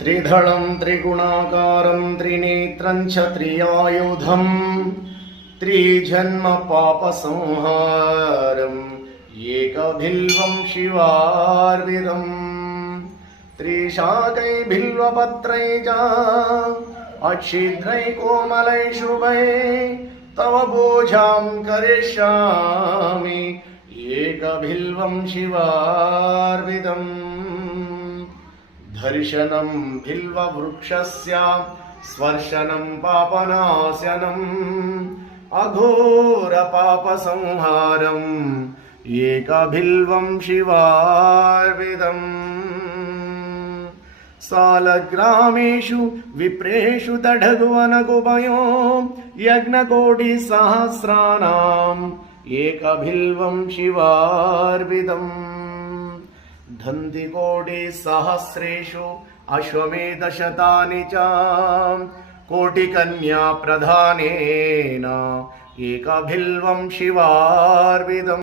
त्रिदलं त्रिगुणाकारं त्रिनेत्रं च त्रियायुधं त्रिजन्म पापसंहारम् एकबिल्वं शिवार्विदम् त्रिशाकै बिल्वपत्रै च अच्छिद्रै कोमलै शुभै तव पूजां करिष्यामि एकबिल्वं शिवार्विदम् दर्शनं बिल्ववृक्षस्य स्पर्शनं पापनाशनम् अघोरपापसंहारम् एकबिल्वं शिवार्विदम् सालग्रामेषु विप्रेषु दढगुवनगुभयो यज्ञकोटिसहस्राणाम् एकबिल्वं शिवार्विदम् दन्तिकोटिसहस्रेषु अश्वमेधशतानि च कोटिकन्या प्रधानेन एकबिल्वं शिवार्विदम्।